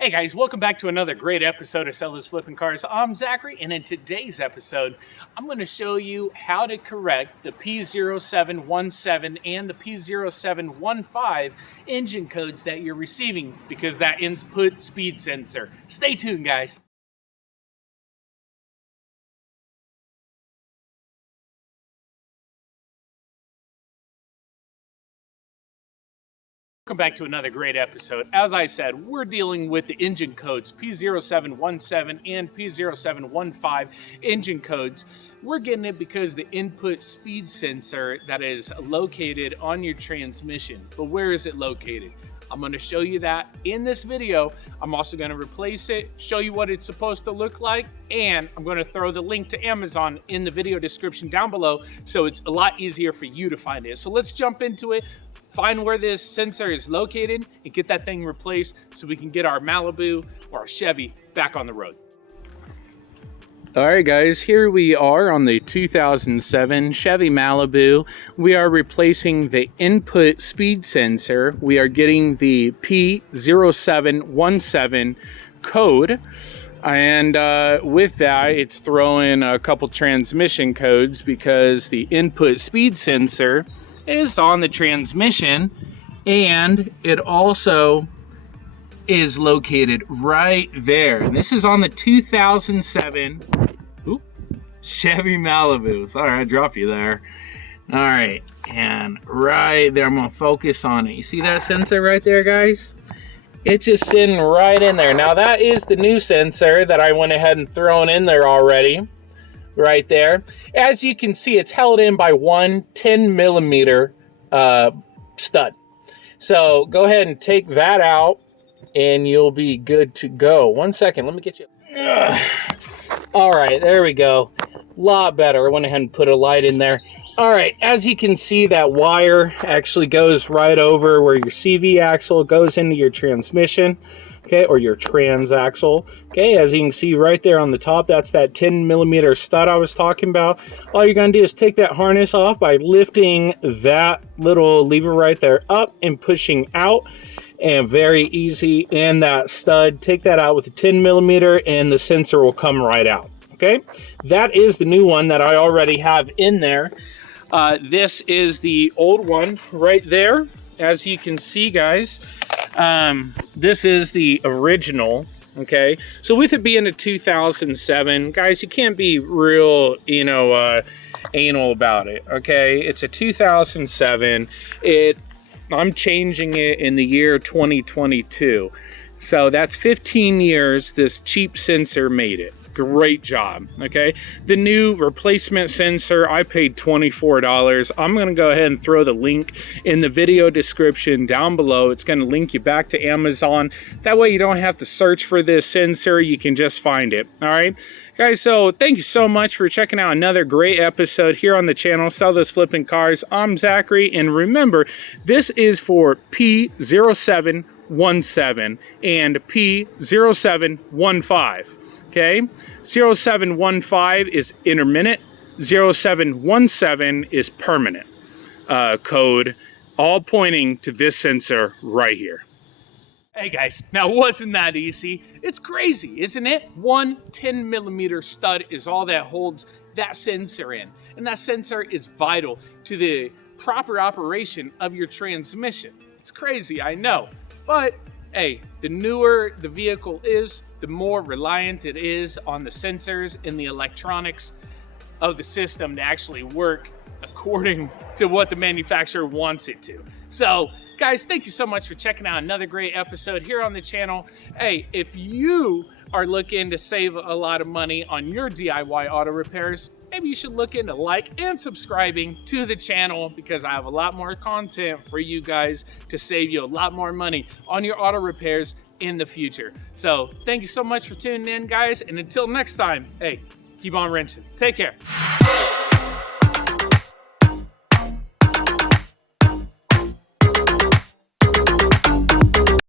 Hey guys, welcome back to another great episode of Sell Those Flipping Cars. I'm Zachary, and in today's episode, I'm going to show you how to correct the P0717 and the P0715 engine codes that you're receiving because that input speed sensor. Stay tuned, guys. Welcome back to another great episode. As I said, we're dealing with the engine codes P0717 and P0715 engine codes. We're getting it because the input speed sensor that is located on your transmission. But where is it located? I'm going to show you that in this video. I'm also going to replace it, show you what it's supposed to look like, and I'm going to throw the link to Amazon in the video description down below so it's a lot easier for you to find it. So let's jump into it, find where this sensor is located, and get that thing replaced so we can get our Malibu or our Chevy back on the road. Alright guys, here we are on the 2007 Chevy Malibu. We are replacing the input speed sensor. We are getting the P0717 code, and with that it's throwing a couple transmission codes because the input speed sensor is on the transmission, and it also is located right there. And this is on the 2007 Chevy Malibu. Sorry, I dropped you there. All right, and right there, I'm gonna focus on it. You see that sensor right there, guys? It's just sitting right in there. Now that is the new sensor that I went ahead and thrown in there already, right there. As you can see, it's held in by one 10mm stud. So go ahead and take that out and you'll be good to go. 1 second, let me get you. All right, there we go. Lot better. I went ahead and put a light in there. All right, as you can see, that wire actually goes right over where your CV axle goes into your transmission, okay, or your trans axle. Okay, as you can see right there on the top, that's that 10mm stud I was talking about. All you're gonna do is take that harness off by lifting that little lever right there up and pushing out, and very easy. And that stud, take that out with a 10mm and the sensor will come right out. Okay, that is the new one that I already have in there. This is the old one right there. As you can see, guys, this is the original. Okay, so with it being a 2007, guys, you can't be real, anal about it. Okay, it's a 2007. I'm changing it in the year 2022. So that's 15 years this cheap sensor made it. Great job. Okay, the new replacement sensor, I paid $24. I'm going to go ahead and throw the link in the video description down below. It's going to link you back to Amazon. That way you don't have to search for this sensor. You can just find it. All right, guys, so thank you so much for checking out another great episode here on the channel, Sell Those Flipping Cars. I'm Zachary, and remember, this is for P0717 and P0715. Okay, 0715 is intermittent, 0717 is permanent code, all pointing to this sensor right here. Hey guys, now wasn't that easy? It's crazy, isn't it? One 10mm stud is all that holds that sensor in, and that sensor is vital to the proper operation of your transmission. It's crazy, I know, but hey, the newer the vehicle is, the more reliant it is on the sensors and the electronics of the system to actually work according to what the manufacturer wants it to. So, guys, thank you so much for checking out another great episode here on the channel. Hey, if you are looking to save a lot of money on your DIY auto repairs, maybe you should look into like and subscribing to the channel because I have a lot more content for you guys to save you a lot more money on your auto repairs in the future. So thank you so much for tuning in, guys, and until next time, hey, keep on wrenching. Take care.